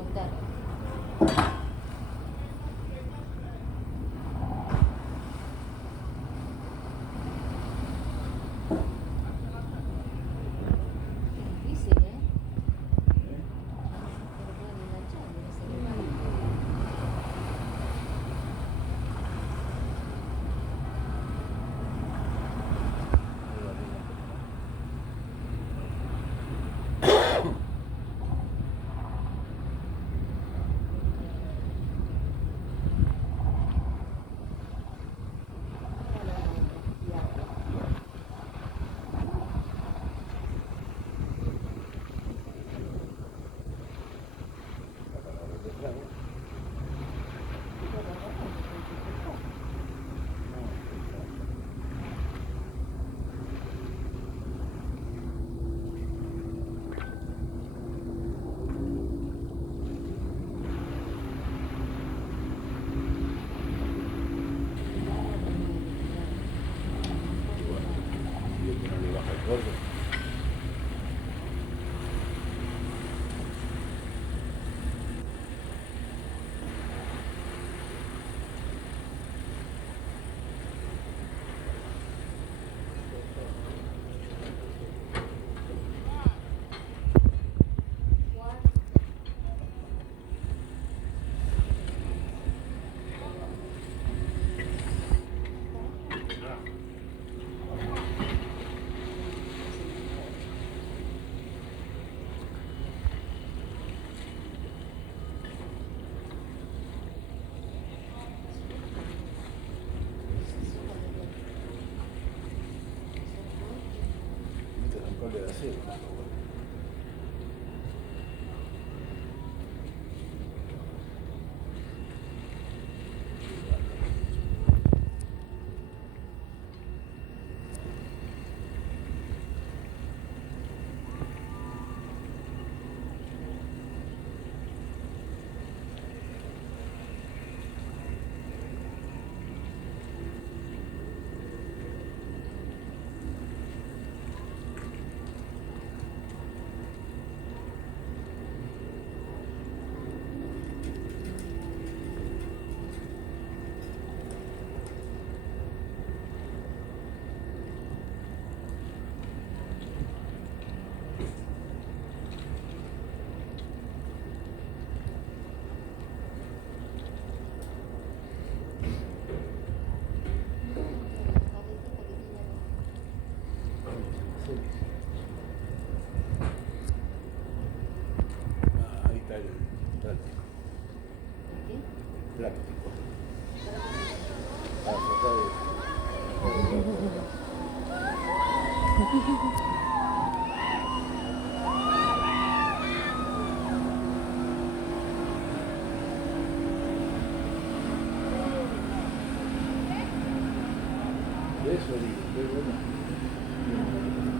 contar. Difícil, ¿eh? Pero pueden enganchar, debe ser igual. Ahí está el plástico. ¿Qué? Plástico. Eso digo, qué bueno.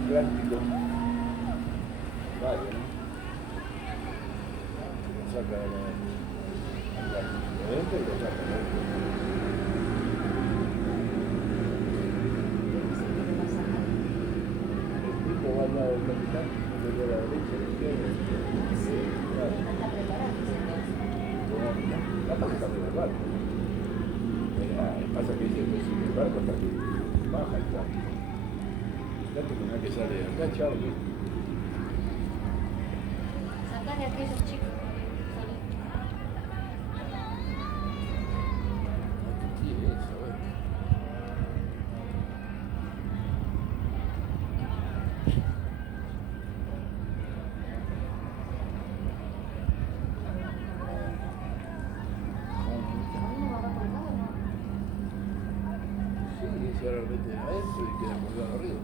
Plástico. Vale, ¿no? Lo saca de adentro y lo saca de adentro. El tipo va al lado del capitán, luego a la derecha, a la izquierda. Sí, Claro. está preparado. Capaz que está muy barco. Pasa que dice, pues el barco hasta que baja el plástico. Fíjate que una vez que sale de acá, chao. Sacale a aquellos chicos. Sí, ahora lo meten adentro y queda colgado arriba.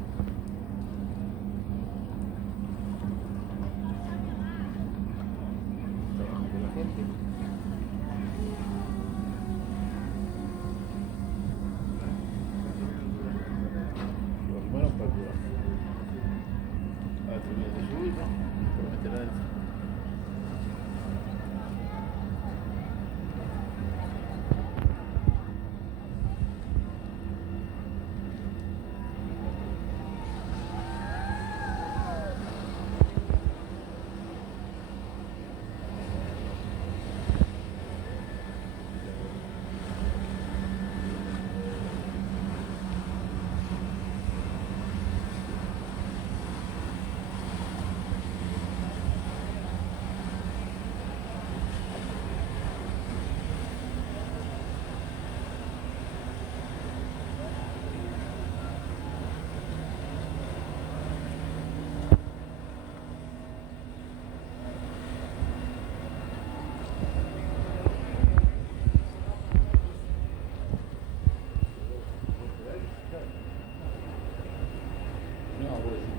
Trabajan con la gente. Los hermanos para cuidar. Ahora terminan de subir, ¿no? Lo meten adentro. vos decís.